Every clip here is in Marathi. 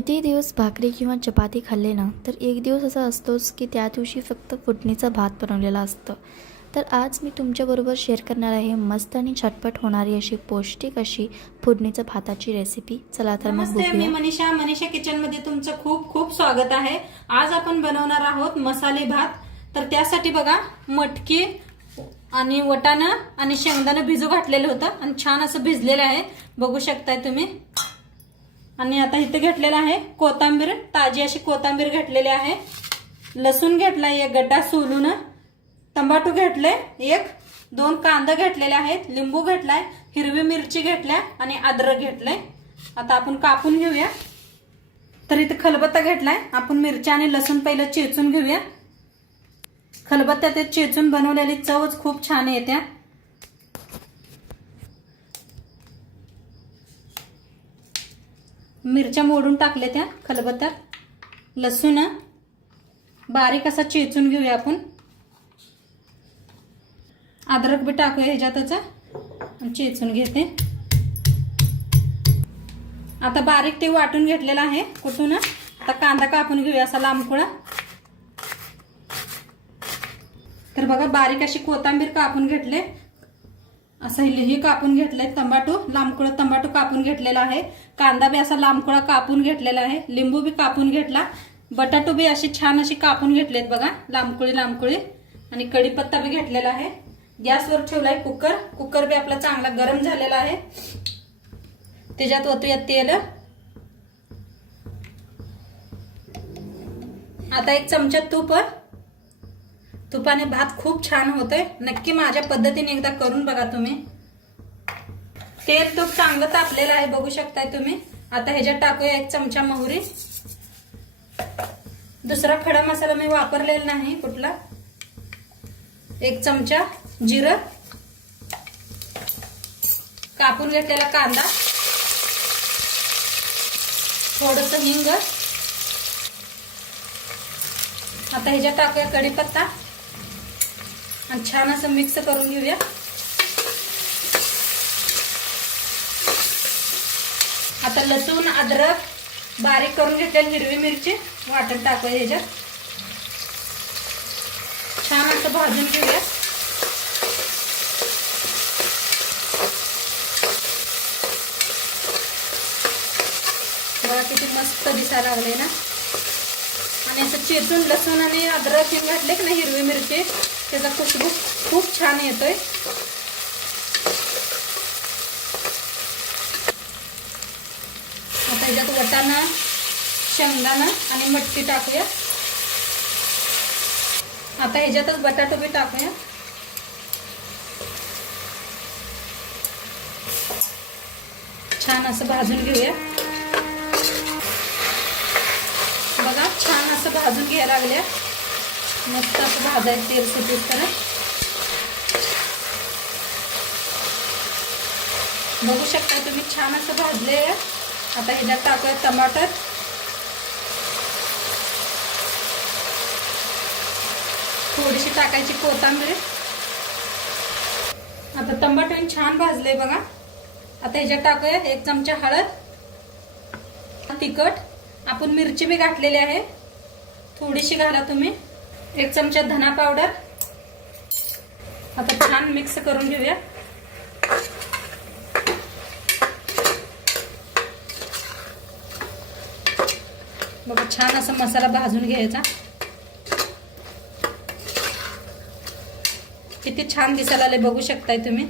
किती दिवस भाकरी किंवा चपाती खाल्ले ना तर एक दिवस असा असतोच की त्या दिवशी फक्त फुटणीचा भात बनवलेला असतं तर आज मी तुमच्याबरोबर शेअर करणार आहे मस्त आणि छटपट होणारी अशी पौष्टिक अशी फोडणीच्या भाताची रेसिपी चला तर मग मी मनीषा मनीषा किचनमध्ये तुमचं खूप खूप स्वागत आहे आज आपण बनवणार आहोत मसाले भात तर त्यासाठी बघा मटकी आणि वटाणं आणि शेंगदाणं भिजू घातलेलं होतं आणि छान असं भिजलेलं आहे बघू शकताय तुम्ही आणि आता इथे घेतलेलं आहे कोथांबीर ताजी अशी कोथांबीर घेतलेली आहे लसूण घेतला एक गड्डा सोलून टमाटो घेतले एक दोन कांदा घेतलेले आहेत लिंबू घेतलाय हिरवी मिरची घेतल्या आणि अद्रक घेतलंय आता आपण कापून घेऊया तर इथे खलबत्ता घेतलाय आपण मिरच्या आणि लसूण पहिलं चेचून घेऊया खलबत्ता ते चेचून बनवलेली चवच खूप छान येत्या मिरच्या मोडून टाकल्या त्या खलबत्त्यात लसूण बारीक असा चेचून घेऊया आपण अद्रक बी टाकूया ह्याच्यातच चेचून घेते आता बारीक ते वाटून घेतलेलं आहे कुठून आता कांदा कापून घेऊया असा लांबकुळा तर बघा बारीक अशी कोथांबीर कापून घेतले असं हे कापून घेतलंय टमाटो लांबकुळा टमाटो कापून घेतलेला आहे कांदा बी असा लांबकुळा कापून घेतलेला आहे लिंबू बी कापून घेतला बटाटो बी अशी छान अशी कापून घेतलेत बघा लांबकुळी लांबकुळी आणि कढीपत्ता बी घेतलेला आहे गॅसवर ठेवलाय कुकर कुकर बी आपला चांगला गरम झालेला आहे त्याच्यात ओतूया तेल आता एक चमचा तूप तुपाने भात खूप छान होतोय नक्की माझ्या पद्धतीने एकदा करून बघा तुम्ही तेल तूप चांगलं तापलेलं आहे बघू शकताय तुम्ही आता ह्याच्यात टाकूया एक चमचा मोहरी दुसरा खडा मसाला मी वापरलेला नाही कुठला एक चमचा जिरं कापून घेतलेला कांदा थोडस हिंग आता ह्याच्यात टाकूया कढीपत्ता आणि छान असं मिक्स करून घेऊया आता लसूण अद्रक बारीक करून घेतलेली हिरवी मिरची वाटण टाकूया ह्याच्यात छान असं भाजून घेऊया बघा किती मस्त दिसायला लागले ना आणि असं लसूण आणि अद्रक हे घातले की नाही हिरवी मिरची त्याचा खुशबू खूप छान येतोय आता ह्याच्यात वटाणा शेंगदाणा आणि मटकी टाकूया आता ह्याच्यातच बटाटो बी टाकूया छान असं भाजून घेऊया असं भाजून घ्यायला लागल्या मस्त असं भाजायचं तेल सुटीस करत बघू शकता तुम्ही छान असं भाजले आता ह्याच्यात टाकूया टमाटर थोडीशी टाकायची कोथांबीर आता टमाटर छान भाजले बघा आता ह्याच्यात टाकूया एक चमचा हळद तिखट आपण मिरची बी घातलेली आहे थोडीशी घाला तुम्ही एक चमचा धना पावडर आता छान मिक्स करून घेऊया बघा छान असा मसाला भाजून घ्यायचा किती छान दिसायला आले बघू शकताय तुम्ही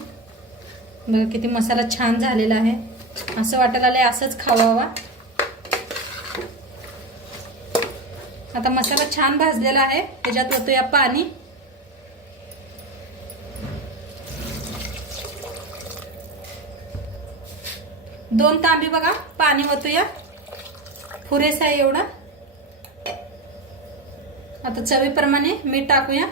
बघा किती मसाला छान झालेला आहे असं वाटायला आलंय असंच खावावा आता मसाला छान भाजलेला आहे त्याच्यात या पाणी दोन तांबी बघा पाणी या पुरेसा आहे एवढा आता चवीप्रमाणे मीठ टाकूया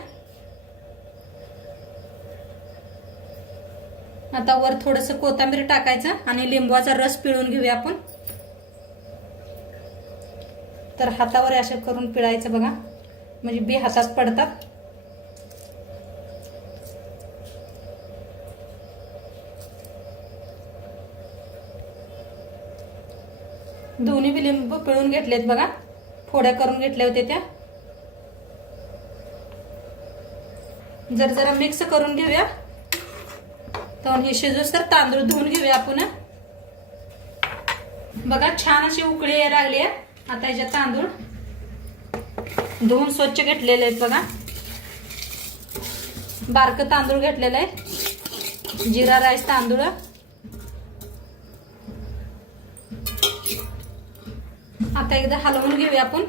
आता वर थोडस कोथंबीर टाकायचं आणि लिंबवाचा रस पिळून घेऊया आपण तर हातावर असे करून पिळायचं बघा म्हणजे बी हातात पडतात दोन्ही बी पिळून घेतलेत बघा फोड्या करून घेतल्या होत्या त्या जर जरा मिक्स करून घेऊया तर हे शिजूस तर तांदूळ धुवून घेऊया आपण बघा छान अशी उकळी यायला लागली आहे आता ह्याच्यात तांदूळ धुवून स्वच्छ घेतलेले आहेत बघा बारक तांदूळ घेतलेले आहे जिरा राईस तांदूळ आता एकदा हलवून घेऊया आपण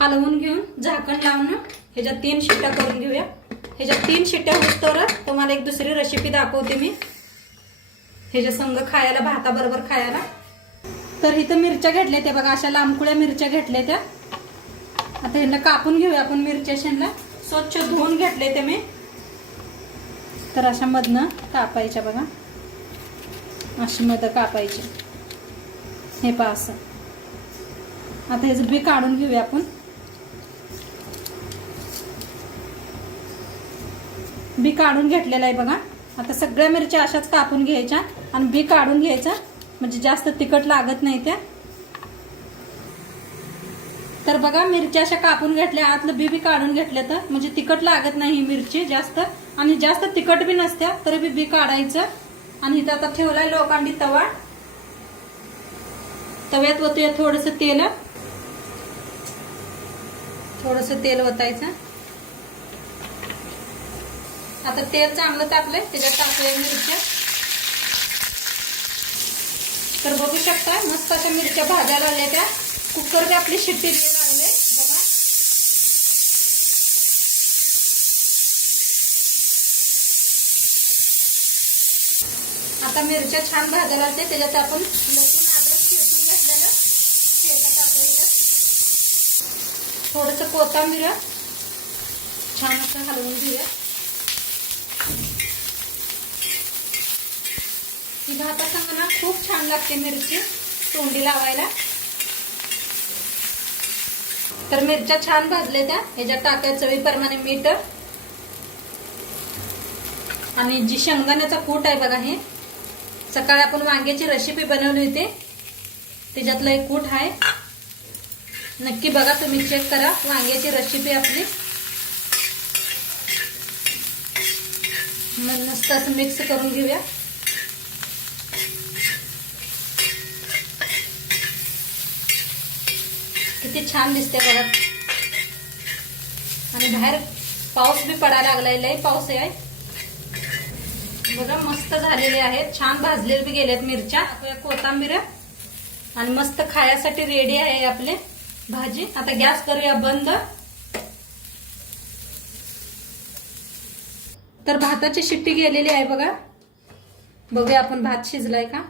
हलवून घेऊन झाकण लावणं ह्याच्यात तीन शिट्ट्या करून घेऊया ह्याच्यात तीन शिट्ट्या होत तुम्हाला एक दुसरी रेसिपी दाखवते मी ह्याच्या संघ खायला भाताबरोबर खायला तर इथं मिरच्या घेतल्या त्या बघा अशा लांबकुळ्या मिरच्या घेतल्या त्या आता ह्यांना कापून घेऊया आपण मिरच्या शेणला स्वच्छ धुवून घेतले ते मी तर अशा मधनं कापायच्या बघा अशी मध कापायची हे पा असं आता ह्याचं बी काढून घेऊया आपण बी काढून घेतलेलं आहे बघा आता सगळ्या मिरच्या अशाच कापून घ्यायच्या आणि बी काढून घ्यायचा म्हणजे जास्त तिखट लागत नाही त्या तर बघा मिरच्या अशा कापून घेतल्या आतलं बी बी काढून घेतल्या तर म्हणजे तिखट लागत नाही मिरची जास्त आणि जास्त तिखट बी नसत्या तरी बी बी काढायचं आणि इथं आता ठेवलाय लोकांडी तवा तव्यात वतूया थोडस तेल थोडस तेल वतायचं आता तेल चांगलं टाकलंय त्याच्यात टाकलंय मिरच्या तर बघू शकता मस्त अशा मिरच्या भाज्या लागल्या त्या कुकर बी आपली शिट्टी देऊ लागले बघा आता मिरच्या छान भाज्या लागते त्याच्यात आपण लसूण अद्रक शिरतून घातलेलं शेतात टाकलेलं थोडंसं कोथांबीर छान असं हलवून घेऊया ही भातासंग ना खूप छान लागते मिरची तोंडी लावायला तर मिरच्या छान भाजल्या त्या ह्याच्या टाक्या चवीप्रमाणे मीठ आणि जी शेंगदाण्याचा कूट आहे बघा हे सकाळी आपण वांग्याची रेसिपी बनवली होती त्याच्यातलं एक कूट आहे नक्की बघा तुम्ही चेक करा वांग्याची रेसिपी आपली मग मस्त असं मिक्स करून घेऊया किती छान दिसते बघा आणि बाहेर पाऊस बी पडायला लागलेला आहे पाऊस आहे बघा मस्त झालेले आहेत छान भाजलेले बी गेलेत मिरच्या कोथांबीर आणि मस्त खायासाठी रेडी आहे आपले भाजी आता गॅस करूया बंद तर भाताची शिट्टी गेलेली आहे बघा बघूया आपण भात शिजलाय का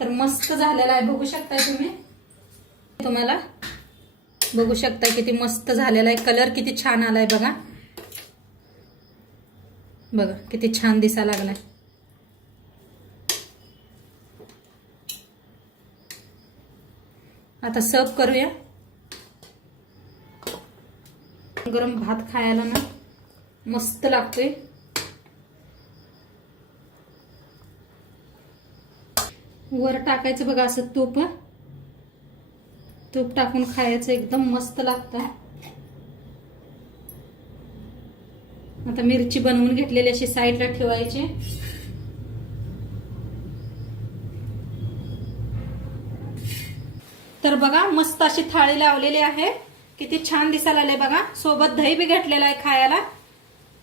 तर मस्त झालेला आहे बघू शकता तुम्ही तुम्हाला बघू शकता किती मस्त झालेला आहे कलर किती छान आलाय बघा बघा किती छान दिसा लागलाय आता सर्व करूया गरम भात खायला ना मस्त लागतोय वर टाकायचं बघा असं तूप तूप टाकून खायचं एकदम मस्त लागत आता मिरची बनवून घेतलेली अशी साईडला ठेवायची तर बघा मस्त अशी थाळी लावलेली आहे किती छान दिसायला आले बघा सोबत दही बी घेतलेला आहे खायला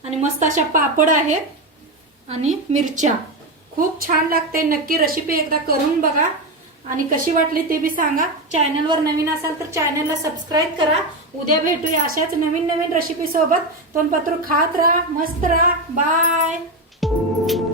आणि मस्त अशा पापड आहेत आणि मिरच्या खूप छान लागते नक्की रेसिपी एकदा करून बघा आणि कशी वाटली ते बी सांगा चॅनलवर नवीन असाल तर चॅनलला सबस्क्राईब करा उद्या भेटूया अशाच नवीन नवीन रेसिपी सोबत पत्र खात राहा मस्त राहा बाय